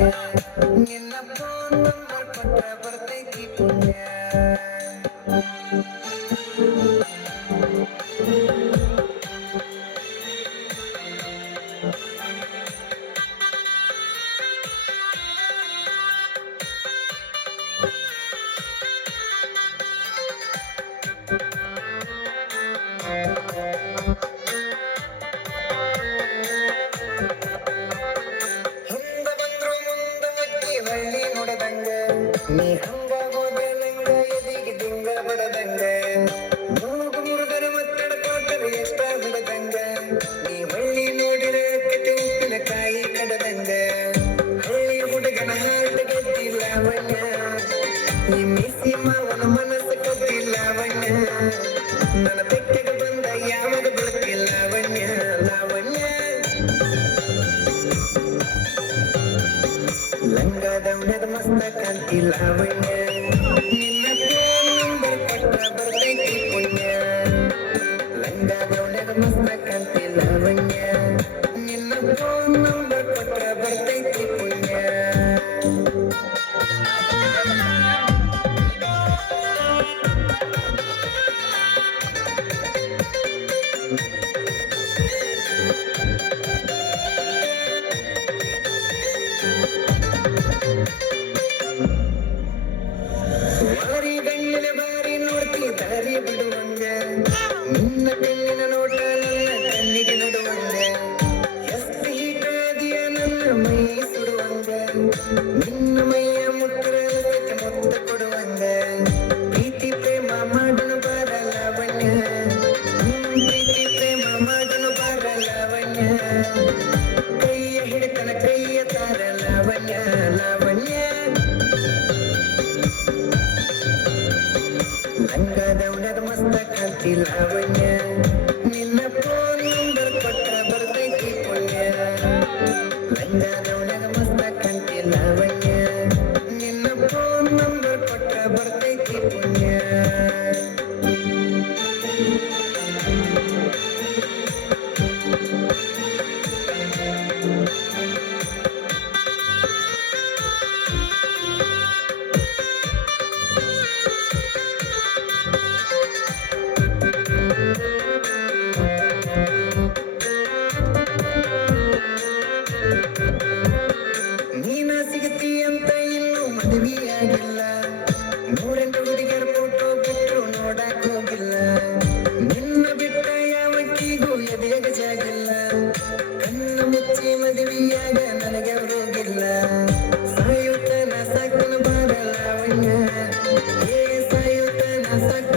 ನಿನ್ನ phone number ಕೊಟ್ರ ಬರ್ತೈತಿ ಪುಣ್ಯ. ಹಿಂದ ಬಂದ್ರು ಮುಂದ ಅಕ್ಕಿ ಹಳ್ಳಿ ನೋಡದಂಗ, ನೀ ಹಂಗ ಹೋದ ನಂಗ ಎದಿಗೆ ದಿಂಗ ಬಡದಂಗ, ಮೂಗು ಮುರುಗರ ಮತ್ತಡ ಕೊಟ್ಟರು ಎಷ್ಟ ಬಿಡದಂಗ, ನೀ ಹಳ್ಳಿ ನೋಡಿರ ಕತೆ ಉಪ್ಪಿನಕಾಯಿ ಕಡದಂಗ, ಹಳ್ಳಿ ಹುಡುಗನ ಹಾಟ ಗೆದ್ದಿಲ್ಲ ಅವಣ್ಣ, ಈ ಮಿಸಿ ಮಾವನ ಮನಸ್ಸು ಕದ್ದಿಲ್ಲ ಅವಣ್ಣ, ನನ್ನ ಬೆಟ್ಟಗೆ ಬಂದ ಯಾವಾಗ ಬೆಳಕಿಲ್ಲ ಅವಣ್ಣ ಲಾವಣ್ಯ. ಲಂಗದವನದ ಮಸ್ತ ಕಾಂತಿ ಲಾವಣ್ಯ, ನಿನ್ನ ಫೋನ್ ನಂಬರ್ ಕೊಟ್ರ ಬರ್ತೈತಿ ಪುಣ್ಯ. ಲಂಗದವನದ ಮಸ್ತ ಕಾಂತಿ ಲಾವಣ್ಯ, ನಿನ್ನ ಫೋನ್ ನಂಬರ್ ಕೊಟ್ರ ಬರ್ತೈತಿ ಪುಣ್ಯ. ಬಾರಿ ಗಣ್ಣಿನ ಬಾರಿ ನೋಡ್ತಿ ದಾರಿ ಬಿಡುವಂಗ, ನಿನ್ನ ಕಣ್ಣಿನ ನೋಟ ನನ್ನ ಕಣ್ಣಿಗೆ ನಡುವಂಗ, ಎಷ್ಟು ಹೀಟಾದಿಯ ನನ್ನ ಮೈ ಸುಡುವಂಗ, ನಿನ್ನ ಮೈಯ ಮುಟ್ಟರ ಮೊತ್ತ ಕೊಡುವಂಗ, ಪ್ರೀತಿ ಪ್ರೇಮ ಮಾಡನು ಬಾರ ಲಾವಣ್ಯ, ಪ್ರೀತಿ ಪ್ರೇಮ ಮಾಡನು ಬಾರ ಲಾವಣ್ಯ, ಕೈಯ ಹಿಡಿತನ ಕೈಯ ತಾರ ಲಾವಣ್ಯ ಲಾವಣ್ಯ. ಲಂಗದವನದ ಮಸ್ತ ಕಾಂತಿ ಲಾವಣ್ಯ, ನಿನ್ನ ಫೋನ್ ನಂಬರ್ ಕೊಟ್ರ ಬರ್ತೈತಿ ಪುಣ್ಯ. ಲಂಗದವನದ ಮಸ್ತ ಕಾಂತಿ ಲಾವಣ್ಯ, ನಿನ್ನ ಫೋನ್ ನಂಬರ್ ಕೊಟ್ರ ಬರ್ತೈತಿ ಪುಣ್ಯ. ನೀನ ಸಿಗತಿ ಅಂತ ಇನ್ನೂ ಮದುವೆಯಾಗಿಲ್ಲ, ನೂರೆಂಟು ಹುಡುಗಿಯರ ಫೋಟೋ ಬಿಟ್ಟರು ನೋಡಕ್ ಹೋಗಿಲ್ಲ, ನಿನ್ನ ಬಿಟ್ಟ ಯಾವಕ್ಕಿಗೂ ಎದೆಯಾಗ ಜಾಗಿಲ್ಲ, ಕಣ್ಣ ಮುಚ್ಚಿ ಮದುವೆಯಾಗ ನನಗೆ ಹೋಗಿಲ್ಲ, ಸಾಯುತ್ತ ನಾ ಸಾಕನ ಬಾರ ಲಾವಣ್ಯ, ಏ ಸಾಯುತ್ತ ನಾ ಸಾಕ